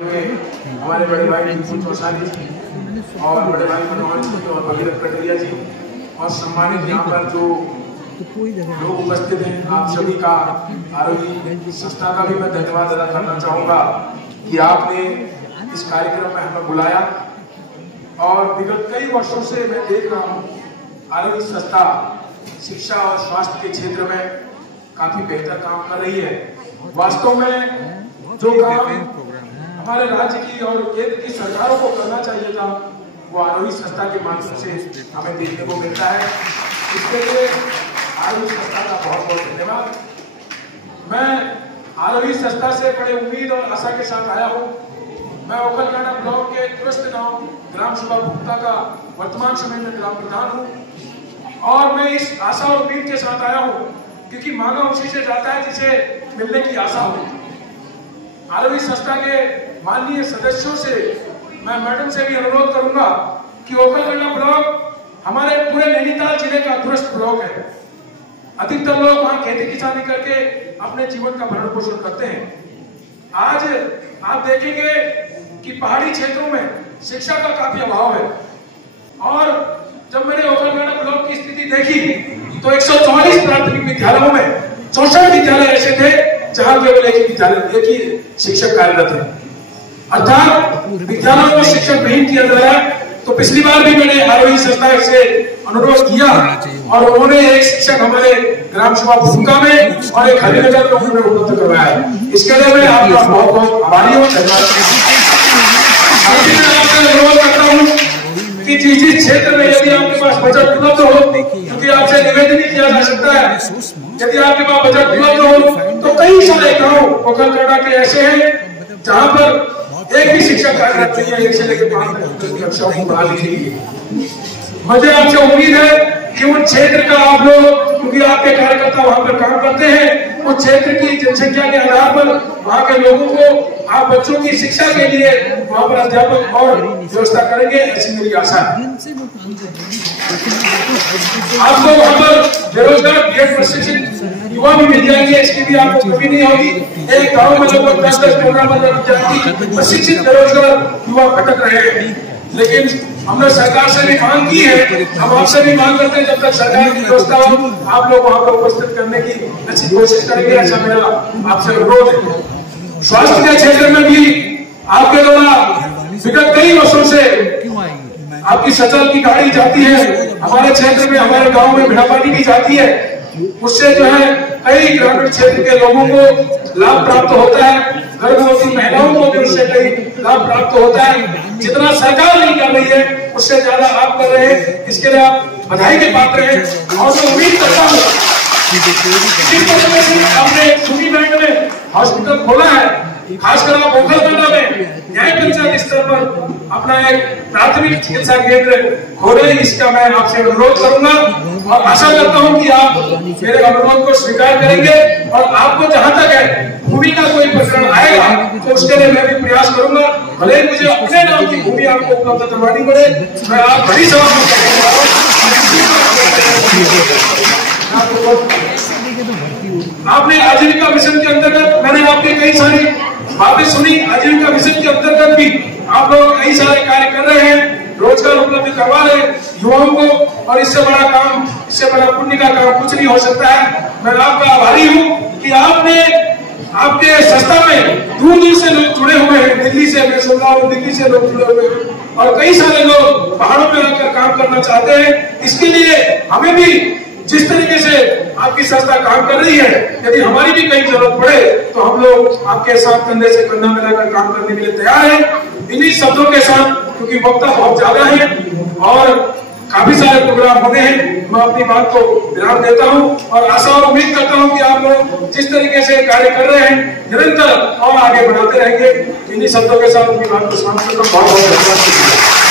हमारे बड़े भाई विपुल चौसानी जी और बड़े भाई मनोहर जी और भगीरथ कटरिया जी और सम्मानित यहाँ पर जो लोग उपस्थित हैं, आप सभी का आरोही संस्था का भी मैं धन्यवाद अदा करना चाहूँगा कि आपने इस कार्यक्रम में हमें बुलाया। और विगत कई वर्षों से मैं देख रहा हूँ आरोही संस्था शिक्षा और स्वास्थ्य के क्षेत्र में काफी बेहतर काम कर रही है। वास्तव में जो काम हमारे राज्य की और केंद्र की सरकारों को करना चाहिए था वो आरोही संस्था के माध्यम से हमें देखने को मिलता है। इसके लिए आरोही संस्था का बहुत बहुत धन्यवाद। मैं आरोही संस्था से बड़े उम्मीद और आशा के साथ आया हूँ। मैं ओखलकांडा ब्लॉक के तुरस्त गांव ग्राम सभा भुक्ता का वर्तमान समय में ग्राम प्रधान हूँ और मैं इस आशा और उम्मीद के साथ आया हूँ क्योंकि मांगा उसी से जाता है जिसे मिलने की आशा हो। आरोही संस्था के माननीय सदस्यों से मैं मैडम से भी अनुरोध करूंगा कि ओखलकांडा ब्लॉक हमारे पूरे नैनीताल जिले का दूरस्थ ब्लॉक है। अधिकतर लोग वहां खेती किसानी करके अपने जीवन का भरण पोषण करते हैं। आज आप देखेंगे कि पहाड़ी क्षेत्रों में शिक्षा का काफी अभाव है और जब मैंने ओखलकांडा ब्लॉक की स्थिति देखी तो 144 प्राथमिक विद्यालयों में 64 विद्यालय ऐसे थे जहां केवल एक ही शिक्षक कार्यरत है, अर्थात विद्यालयों में शिक्षक नहीं किया जा रहा है। तो पिछली बार भी मैंने आरोही संस्था से अनुरोध किया और उन्होंने एक शिक्षक हमारे ग्राम सभा भूमिका में और एक हरिनगर में उन्होंने उपलब्ध करवाया है। इसके लिए मैं आपका बहुत बहुत आभारी हूँ, अनुरोध करता हूँ कि जिस क्षेत्र में यदि आपके पास बजट उपलब्ध हो, क्योंकि आपसे निवेदन ही किया जा सकता है, यदि आपके पास बजट उपलब्ध हो तो कई सारे गांव ओखलकांडा के ऐसे हैं जहां पर एक भी शिक्षक कार्यरत नहीं है। 1 से लेकर 5 तक कक्षाओं को बढ़ा लीजिए। मुझे आपसे उम्मीद है कि उन क्षेत्र का आप लोग, क्योंकि आपके कार्यकर्ता वहां पर काम करते हैं, उस क्षेत्र की जनसंख्या के आधार पर वहां के लोगों को आप बच्चों की शिक्षा के लिए वहां पर अध्यापक और व्यवस्था करेंगे, ऐसी मेरी आशा है। आपको वहां पर बेरोजगार बीएड प्रशिक्षित युवा भी मिल जाएंगे, इसकी भी आपको कमी नहीं होगी। एक गाँव में लगभग 10-15 विद्यार्थी प्रशिक्षित बेरोजगार युवा भटक रहे हैं, लेकिन हमने सरकार से भी मांग की है, हम आपसे भी मांग करते हैं जब तक सरकार की व्यवस्था हो आप लोग वहां पर उपस्थित करने की अच्छी कोशिश करेंगे, ऐसा मेरा आपसे अनुरोध है। स्वास्थ्य के क्षेत्र में भी आपके द्वारा विगत कई वर्षों से आपकी सचल की गाड़ी जाती है, हमारे क्षेत्र में हमारे गाँव में भिड़ापानी भी जाती है, उससे जो है कई ग्रामीण क्षेत्र के लोगों को लाभ प्राप्त होता है, गर्भवती महिलाओं को भी उससे कई लाभ प्राप्त होता है। जितना सरकार नहीं कर रही है उससे ज्यादा आप कर रहे हैं, इसके लिए आप बधाई के पात्र हैं। और मैं उम्मीद करता हूँ आपने सुनी बैंक में हॉस्पिटल खोला है, खासकर आप ओखलकांडा में न्याय पंचायत स्तर पर अपना एक प्राथमिक चिकित्सा केंद्र खोले, इसका मैं आपसे अनुरोध करूंगा और आशा करता हूं कि आप मेरे अनुरोध को स्वीकार करेंगे। और आपको जहां तक है भूमि का कोई प्रकरण आएगा तो उसके लिए मैं भी प्रयास करूंगा, भले मुझे अपने नाम की भूमि आपको उपलब्ध करवानी पड़े। मैं आप बड़ी सभा आपने आजीविका मिशन के अंतर्गत मैंने आपके कई सारी बातें सुनी। आजीविका मिशन के अंतर्गत भी आप लोग कई सारे कार्य कर रहे हैं, रोजगार उपलब्ध करवा रहे युवाओं को, और इससे बड़ा काम, इससे बड़ा पुण्य का काम कुछ नहीं हो सकता है। मैं आपका आभारी हूँ कि आपने आपके संस्था में दूर दूर से लोग जुड़े हुए हैं, दिल्ली से, मैं सुन रहा हूँ दिल्ली से लोग जुड़े हुए हैं और कई सारे लोग पहाड़ों में रहकर काम करना चाहते हैं। इसके लिए हमें भी जिस तरीके से आपकी संस्था काम कर रही है, यदि हमारी भी कहीं जरूरत पड़े तो हम लोग आपके साथ कंधे से कंधा मिलाकर काम करने के लिए तैयार हैं। इन्हीं शब्दों के साथ, क्योंकि वक्ता बहुत ज्यादा है और काफी सारे प्रोग्राम होने हैं, मैं अपनी बात को विराम देता हूं और आशा और उम्मीद करता हूं कि आप लोग जिस तरीके से कार्य कर रहे हैं निरंतर और आगे बढ़ाते रहेंगे। इन्हीं शब्दों के साथ अपनी बात को समाप्त करता हूं। बहुत बहुत धन्यवाद।